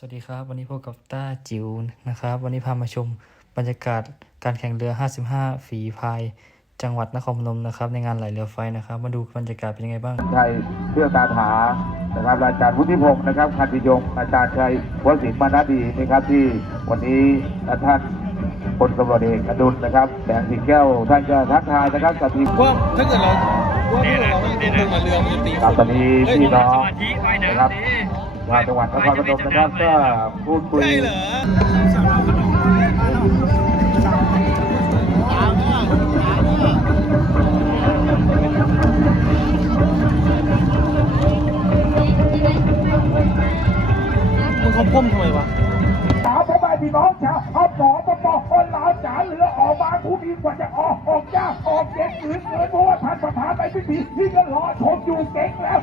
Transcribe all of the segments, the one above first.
สวัสดีครับ วันนี้พบกับต้าจิ๋วนะครับ วันนี้พามาชมบรรยากาศการแข่งเรือ 55 ฝีพาย จังหวัดนครพนมนะครับ ในงานไหลเรือไฟนะครับ มาดูบรรยากาศเป็นยังไงบ้างชัยเชื่อตาถานะครับอาจารย์วุฒิพงศ์นะครับคันธิยงอาจารย์ชัยวศินมานาดีนะครับที่วันนี้ท่านพลตำรวจเอกอดุลนะครับแสงสีแก้วท่านจะทักทายนะครับกับทีมว่าถ้าเกิดเราว่าถ้าเกิดเราไม่ตรงกับเรือมันจะตีครับตอนนี้พี่น้องนะครับ ชาจังหวัดนครพนมนะครับก็พูดคุยมึงเขาก้มทำไมวะสาวพ่อแม่พี่น้องชาวเอาหมอมาบอกคนลาวจ๋าเรือออกมาทุกทีกว่าจะออกออกยากออกเก่งหรือเกินเพราะว่าท่านประธานในพิธีที่ก็รอชมอยู่เก่งแล้ว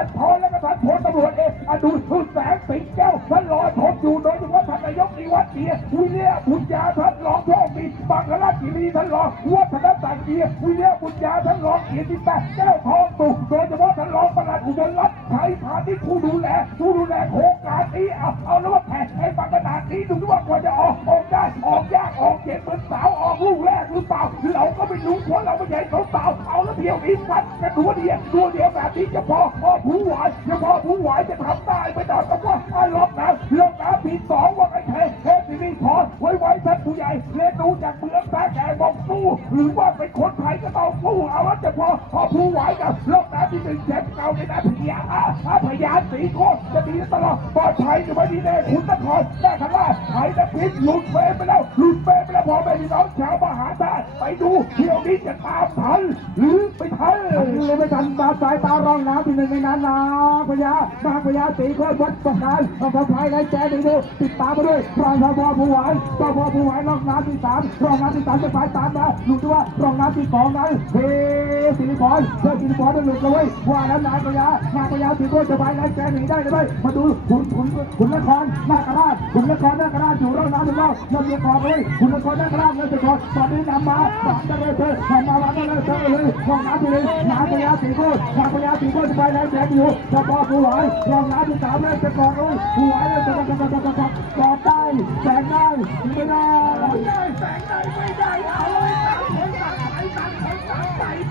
กันพรและก็ท่านพลตำรวจเอกอดุลสุดแสงสิงแก้วท่านรอชมอยู่โดยเฉพาะท่านนายกนิวัฒน์เกียวิเลียบุญญาท่านรองโชคดีบังกลากิรีท่านรองวัฒนศักดิ์เกียวิเลียบุญญาท่านรองเกียรติแปดแก้วทองตุกโดยเฉพาะท่านรองประหลัดอุบลรัตน์ไทยพาณิชย์ผู้ดูแลผู้ดูแลโครงการนี้เอาเอาแล้วว่าแผ่ให้ฟังขนาดนี้ดูด้วยว่ากว่าจะออก แรกหรือเปล่าเราก็ไม่รู้เพราะเราไม่ใช่เขาสาวเอาแล้วเพียวอีกวันแค่ตัวเดียวตัวเดียวแบบนี้จะพอพอผู้ไหวจะพอผู้ไหวจะทำได้ไม่ได้ก็ว่าอะล็อกนะล็อกนะปีสองว่าไอ้เทเทปี่มีพรไว้ไว้ท่านผู้ใหญ่เรียนรู้จากเมืองแท้แก่บอก สู้หรือว่าเป็นคนไทยก็ต้องสู้เอาแล้จะพอพอผู้ไหวกับล็อกน้ำที่หนึ่งแชมป์เก่าในนาพยาอาอาพยาสีโคตรจะดีตลอดปลอดภัยอยู่ไม่ดีแน่คุณนครได้ขนาดไทยนักพิษหลุดเฟไปแล้วหลุดเฟไปแล้วพอแม่พี่น้องชาวมหาชาติไปดูเที่ยวนี้จะตามทันหรือไม่ทันเลยไม่ทันตาสายตารองน้ำที่หนึ่งในนั้นนาพญานาพญาสีโคตรวัดประการอำภอไทยและแจ้ดีดูติดตามมาด้วยรองพบผู้ไหวพบผู้ไหวรองน้ำที่สามรองน้ำที่สามจะสายตามมาดูด้วยว่ารองน้ำที่สองนั้นเฮสิริพรเพื่อสิริพรได้หลุดเลยว่านั้นนายพญานาพญาสีโคตรจะไปและแจ้หนีได้หรือไม่มาดูขุนขุนขุนนครนาคราชขุนนครนาคราชอยู่รองน้ำหนึ่งรอบเราเรียกขอเลยขุนนครนาคราชเงินจะขอตอนนี้นำมาสามจะเลยเธอนำมาวันนั้นเลยเธอเลยรองน้ำที่หนึ่งนาพญาสีโคตรนาพญาสีโคตรจะไปแล้วแจ้อยู่พบผู้ไหวรองน้ำที่สามเลยจะกอดเลยผู้ไหวเลยจะจะจะจะจะกองได้ไม่ได้แสงได้ไม่ได้เอาเลยต่างคนต่างไปต่างคนต่าง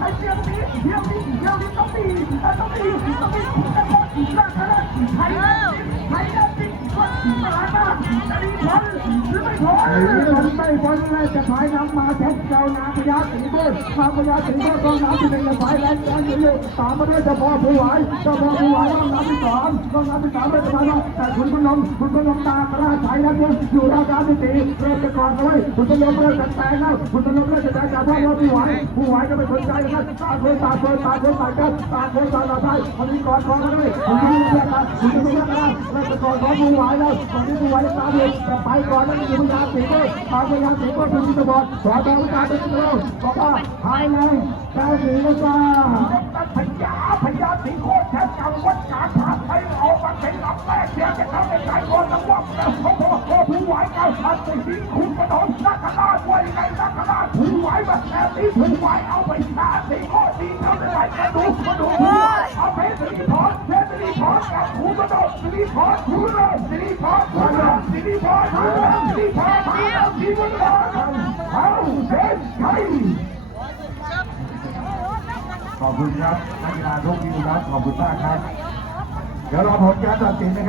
ดูก็จะมาเลยให้เจ้าหน้าพญาพญาสีเอาไปไม่ได้เอาไปไม่ได้คนจับคนจับคนจับต่อผมอีกครั้งที่เป็นกระป๋องป๋องที่ไม่ได้ไม่ได้สีคนสีคนสีคนจับต่อผมเราตื่นตาถ้าแกจะป่วยจะทำได้ไปเทำได้เลยทำไม่ไหวทำไม่ไหวทำไม่ไหวท่านตัวนี้ฉันจะยากบอกว่าให้ไอ้เรื่องนี้เรื่องนี้องนี้ต้องดีต้องดีต้องดีคุณจะต้องรั ไม่พ้นพ้นไม่พ้นเลยจะถอยนำมาแทนเจ้านาพญาสีโบนนาพญาสีโบนกองน้ำที่หนึ่งจะถอยแรงแรงอยู่ตามมาด้วยจ้าพ่อผู้ไหวจ้าพ่อผู้ไหวกองน้ำที่สองกองน้ำที่สามเลยจะมาแต่คุณพนมคุณพนมตากระชายนั้นอยู่ราวการที่สี่เริ่มจะก่อนเลยคุณพนมเริ่มจะแตงแล้วคุณพนมเริ่มจะแตงจากพ่อผู้ไหวผู้ไหวก็ไม่สนใจนะครับตาคนตาคนตาคนตากันตาคนตาตาใจคนนี้ก่อนก่อนเลยคุณพนมเริ่มกันคุณพนมเริ่มกันเริ่มจะก่อนของผู้ไหวแล้วคนนี้ผู้ไหวตามเลยจะไปก่อนแล้วอยู่ยาสีโบตามพยาสีโบคุณจิตบอลสอตาตาเป็นโลบอกว่าภายในแก้สีก็จ้าพญาพญาสีโคตรแทนเก่าวัดกาขาไทยออกมาเป็นลำแรกเดียวจะทำให้ใจโดนทั้งวัดนะเขาบอกว่าผู้ไหวกันอันสิ่งที่คุณกระโดดนักขนาดไว้ในนักขนาดผู้ไหวมาแอบนี้ผู้ไหวเอาไปชาสีโคตรดีเท่าไหร่มาดูมาดูเอาเพชรสีพรเพชรสีพรกับผู้กระดูกเลยสีพรผู้เลยสีพรผู้เลยสีพรผู้เลยสีพรเอาเขอบคุณครับนักกีฬาทุกทีมครับ ขอบคุณมากครับ เดี๋ยวรอผลการตัดสินนะครับ